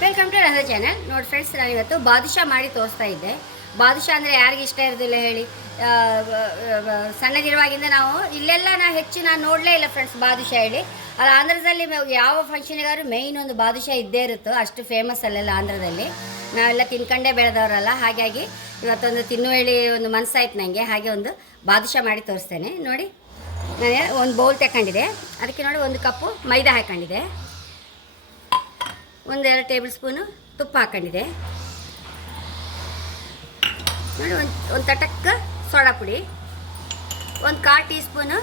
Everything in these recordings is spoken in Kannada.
ವೆಲ್ಕಮ್ ಟು ರಹ ಚಾನಲ್ ನೋಡಿ ಫ್ರೆಂಡ್ಸ್ ನಾನು ಇವತ್ತು ಬಾದುಷಾ ಮಾಡಿ ತೋರಿಸ್ತಾ ಇದ್ದೆ. ಬಾದುಷಾ ಅಂದರೆ ಯಾರಿಗೆ ಇಷ್ಟ ಇರೋದಿಲ್ಲ ಹೇಳಿ. ಸಣ್ಣದಿರುವಾಗಿಂದ ನಾವು ಇಲ್ಲೆಲ್ಲ ನಾನು ಹೆಚ್ಚು ನಾನು ನೋಡಲೇ ಇಲ್ಲ ಫ್ರೆಂಡ್ಸ್ ಬಾದುಷಾ ಹೇಳಿ. ಅದು ಆಂಧ್ರದಲ್ಲಿ ಯಾವ ಫಂಕ್ಷನಿಗಾದ್ರು ಮೇಯ್ನ್ ಒಂದು ಬಾದುಷಾ ಇದ್ದೇ ಇರುತ್ತೋ. ಅಷ್ಟು ಫೇಮಸ್ ಅಲ್ಲೆಲ್ಲ ಆಂಧ್ರದಲ್ಲಿ. ನಾವೆಲ್ಲ ತಿನ್ಕೊಂಡೇ ಬೆಳೆದವರಲ್ಲ, ಹಾಗಾಗಿ ಇವತ್ತೊಂದು ತಿನ್ನು ಹೇಳಿ ಒಂದು ಮನಸ್ಸಾಯ್ತು ನನಗೆ ಹಾಗೆ ಒಂದು ಬಾದುಷಾ ಮಾಡಿ ತೋರಿಸ್ತೇನೆ. ನೋಡಿ, ನಾನು ಒಂದು ಬೌಲ್ ತಗೊಂಡಿದೆ ಅದಕ್ಕೆ ನೋಡಿ, ಒಂದು ಕಪ್ಪು ಮೈದಾ ಹಾಕೊಂಡಿದೆ ಒಂದೆರಡು ಟೇಬಲ್ ಸ್ಪೂನು ತುಪ್ಪ ಹಾಕೊಂಡಿದೆ ನೋಡಿ, ಒಂದು ಒಂದು ತಟಕ್ಕ ಸೋಡಾ ಪುಡಿ, ಒಂದು ಕಾಲು teaspoon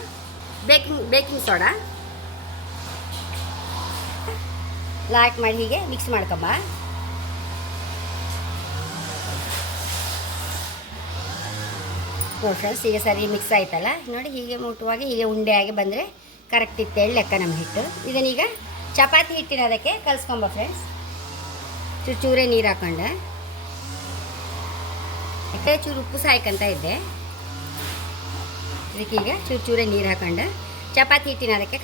baking baking soda. Lock ಮಾಡಿ ಹೀಗೆ ಮಿಕ್ಸ್ ಮಾಡ್ಕೊಂಬ ನೋಡಿ ಫ್ರೆಂಡ್ಸ್ ಈಗ ಸರಿ ಮಿಕ್ಸ್ ಆಯ್ತಲ್ಲ? ನೋಡಿ, ಹೀಗೆ ಮುಟ್ಟುವಾಗ ಹೀಗೆ ಉಂಡೆ ಆಗಿ ಬಂದರೆ ಕರೆಕ್ಟ್ ಇತ್ತು ಹೇಳಿ ಲೆಕ್ಕ ನಮ್ಮ ಹಿಟ್ಟು ಇದನ್ನೀಗ ಚಪಾತಿ ಹಿಟ್ಟಿನ ಅದಕ್ಕೆ ಕಲಿಸ್ಕೊಂಬ ಫ್ರೆಂಡ್ಸ್ ಚೂರು ನೀರು ಹಾಕೊಂಡೆ. ಮತ್ತೆ ಚೂರು ಉಪ್ಪು ಸಾಯ್ಕಂತ ಇದ್ದೆ. ಇದಕ್ಕೀಗ ಚೂರು ಚೂರೇ ನೀರು ಹಾಕೊಂಡೆ. ಚಪಾತಿ ಹಿಟ್ಟಿನ ಅದಕ್ಕೆ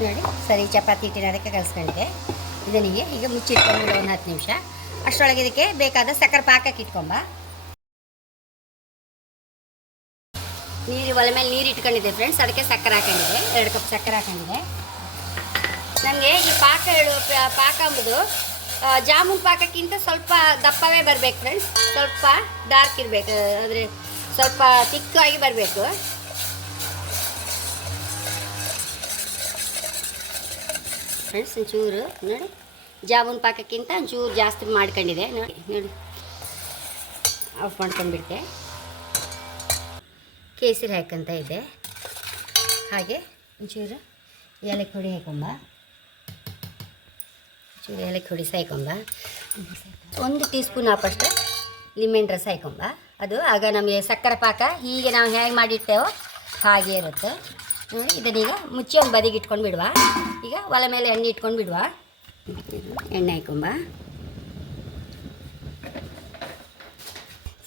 ನೋಡಿ. ಸರಿ, ಚಪಾತಿ ಹಿಟ್ಟಿನ ಅದಕ್ಕೆ ಕಲಿಸ್ಕೊಂಡಿದೆ ಇದನಿಗೆ ಈಗ ಮುಚ್ಚಿಟ್ಕೊಂಡು ಒಂದು ಹತ್ತು ನಿಮಿಷ. ಅಷ್ಟರೊಳಗೆ ಇದಕ್ಕೆ ಬೇಕಾದ ಸಕ್ಕರೆ ಪಾಕಕ್ಕೆ ಇಟ್ಕೊಂಬ. ನೀರು ಒಲೆ ಮೇಲೆ ನೀರು ಇಟ್ಕೊಂಡಿದ್ದೆ ಫ್ರೆಂಡ್ಸ್ ಅದಕ್ಕೆ ಸಕ್ಕರೆ ಹಾಕೊಂಡಿದೆ ಎರಡು ಕಪ್ ಸಕ್ಕರೆ ಹಾಕೊಂಡಿದೆ ನಮಗೆ ಈ ಪಾಕ ಹೇಳು ಪ- ಪಾಕ ಅಂಬುದು ಜಾಮೂನ್ ಪಾಕಕ್ಕಿಂತ ಸ್ವಲ್ಪ ದಪ್ಪವೇ ಬರಬೇಕು ಫ್ರೆಂಡ್ಸ್ ಸ್ವಲ್ಪ ಡಾರ್ಕ್ ಇರಬೇಕು ಅಂದರೆ ಸ್ವಲ್ಪ ತಿಕ್ಕಾಗಿ ಬರಬೇಕು. ಫ್ರೆಂಡ್ಸ್ ಒಂಚೂರು ನೋಡಿ. ಜಾಮೂನ್ ಪಾಕಕ್ಕಿಂತ ಒಂಚೂರು ಜಾಸ್ತಿ ಮಾಡ್ಕೊಂಡಿದೆ. ನೋಡಿ ನೋಡಿ. ಆಫ್ ಮಾಡ್ಕೊಂಡ್ಬಿಡ್ತೆ ಕೇಸರಿ ಹಾಕಂತ ಇದೆ. ಹಾಗೆ ಒಂಚೂರು ಏಲಕ್ಕಿ ಪುಡಿ ಹಾಕೊಂಬ. ಒಂಚೂರು ಏಲಕ್ಕಿ ಹುಡಿ ಸಾಯ್ಕೊಂಬ ಒಂದು ಟೀ ಸ್ಪೂನ್ ಹಾಕಷ್ಟು ಲಿಮೆನ್ ರಸ ಹಾಕೊಂಬ. ಅದು ಆಗ ನಮಗೆ ಸಕ್ಕರೆ ಪಾಕ ಹೀಗೆ ನಾವು ಹೇಗೆ ಮಾಡಿರ್ತೇವೋ ಹಾಗೆ ಇರುತ್ತೆ. ಇದನ್ನೀಗ ಮುಚ್ಚಿ ಒಂದು ಬದಿಗೆ ಇಟ್ಕೊಂಡು ಬಿಡುವ. ಈಗ ಒಲೆ ಮೇಲೆ ಎಣ್ಣೆ ಇಟ್ಕೊಂಡು ಬಿಡುವ. ಎಣ್ಣೆ ಹಾಕೊಂಬ.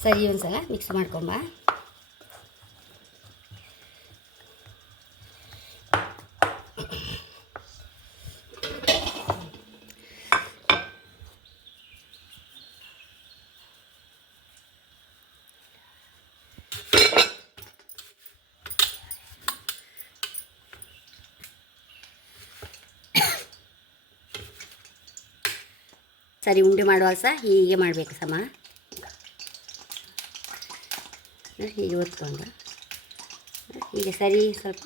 ಸರಿ ಒಂದು ಸಲ ಮಿಕ್ಸ್ ಮಾಡ್ಕೊಂಬ. ಸರಿ, ಉಂಡೆ ಮಾಡುವಾಗ ಸಹ ಹೀಗೆ ಮಾಡಬೇಕು ಸಮ. ಹೀಗೆ ಒತ್ಕೊಂಡು. ಹೀಗೆ ಸರಿ, ಸ್ವಲ್ಪ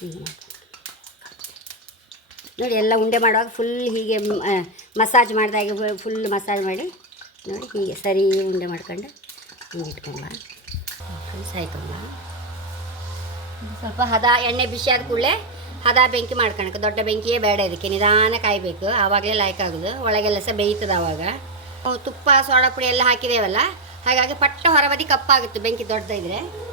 ಹೀಗೆ ನೋಡಿ, ಎಲ್ಲ ಉಂಡೆ ಮಾಡುವಾಗ ಫುಲ್ ಹೀಗೆ ಮಸಾಜ್ ಮಾಡಿದಾಗೆ ಫುಲ್ ಮಸಾಜ್ ಮಾಡಿ, ನೋಡಿ, ಹೀಗೆ ಸರಿ ಉಂಡೆ ಮಾಡ್ಕೊಂಡು ಹೀಗೆ ಇಟ್ಕೊಂಬ ಸಾಯ್ಕೊಂಬ ಸ್ವಲ್ಪ ಹದ ಎಣ್ಣೆ ಬಿಸಿ ಆದ ಕೂಡಲೇ ಹದ ಬೆಂಕಿ ಮಾಡ್ಕೊಳಕ್ಕೆ ದೊಡ್ಡ ಬೆಂಕಿಯೇ ಬೇಡ ಇದಕ್ಕೆ. ನಿಧಾನ ಕಾಯಬೇಕು. ಆವಾಗಲೇ ಲೈಕ್ ಆಗೋದು. ಒಳಗೆಲ್ಲ ಸಹ ಬೇಯ್ತದೆ ಆವಾಗ ತುಪ್ಪ, ಸೋಡಾ ಪುಡಿ ಎಲ್ಲ ಹಾಕಿದೇವಲ್ಲ? ಹಾಗಾಗಿ ಪಟ್ಟ ಹೊರಬದಿ ಕಪ್ಪಾಗುತ್ತೆ ಬೆಂಕಿ ದೊಡ್ಡದಿದ್ರೆ.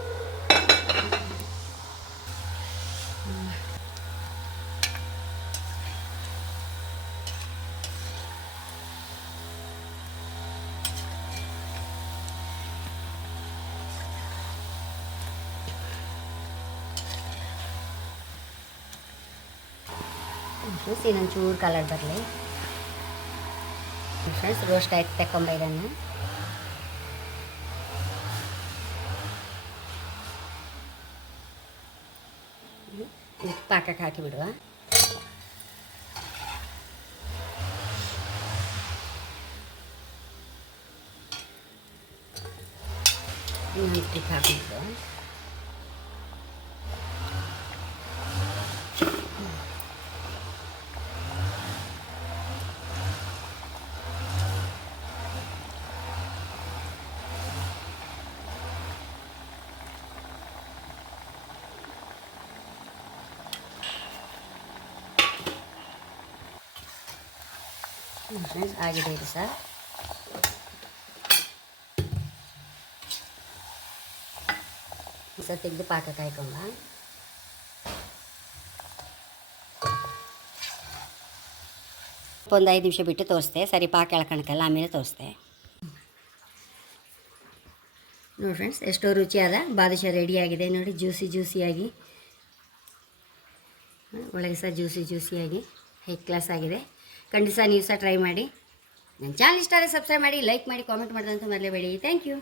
ಫ್ರೆಂಡ್ಸ್ ಇನ್ನೊಂದು ಚೂರು ಕಲರ್ ಬರಲಿ ಫ್ರೆಂಡ್ಸ್ ರೋಸ್ಟ್ ಆಯ್ತು ತಕೊಂಬ ಇದನ್ನು ಇದಕ್ಕೆ ಪಾಕಕ್ಕೆ ಹಾಕಿಬಿಡುವ ಇನ್ನೊಂದು ಟಿಪ್ ಹಾಕಿಬಿಡು ಫ್ರೆಂಡ್ಸ್ ಆಗಿದೆ ಇದು ಸರ್. ಸರ್ ತೆಗೆದು ಪಾಕ ಕಾಯ್ಕೊಂಬ ಒಂದು ಐದು ನಿಮಿಷ ಬಿಟ್ಟು ತೋರಿಸ್ದೆ ಸರಿ ಪಾಕ ಎಳ್ಕೊಳ್ಕಲ್ಲ ಆಮೇಲೆ ತೋರಿಸ್ದೆ ನೋಡಿ ಫ್ರೆಂಡ್ಸ್ ಎಷ್ಟೋ ರುಚಿಯಾದ ಬಾದುಷಾ ರೆಡಿಯಾಗಿದೆ ನೋಡಿ ಜ್ಯೂಸಿ ಜ್ಯೂಸಿಯಾಗಿ ಒಳಗೆ ಸಹ ಜ್ಯೂಸಿ ಜ್ಯೂಸಿಯಾಗಿ ಹೈ ಕ್ಲಾಸ್ ಆಗಿದೆ. ಖಂಡಿತ ನೀವು ಸಹ ಟ್ರೈ ಮಾಡಿ. ನನ್ನ ಚಾನಲ್ ಇಷ್ಟ ಆದರೆ ಸಬ್ಸ್ಕ್ರೈಬ್ ಮಾಡಿ ಲೈಕ್ ಮಾಡಿ ಕಾಮೆಂಟ್ ಮಾಡೋದಂತೂ ಮರಲೇಬೇಡಿ. Thank you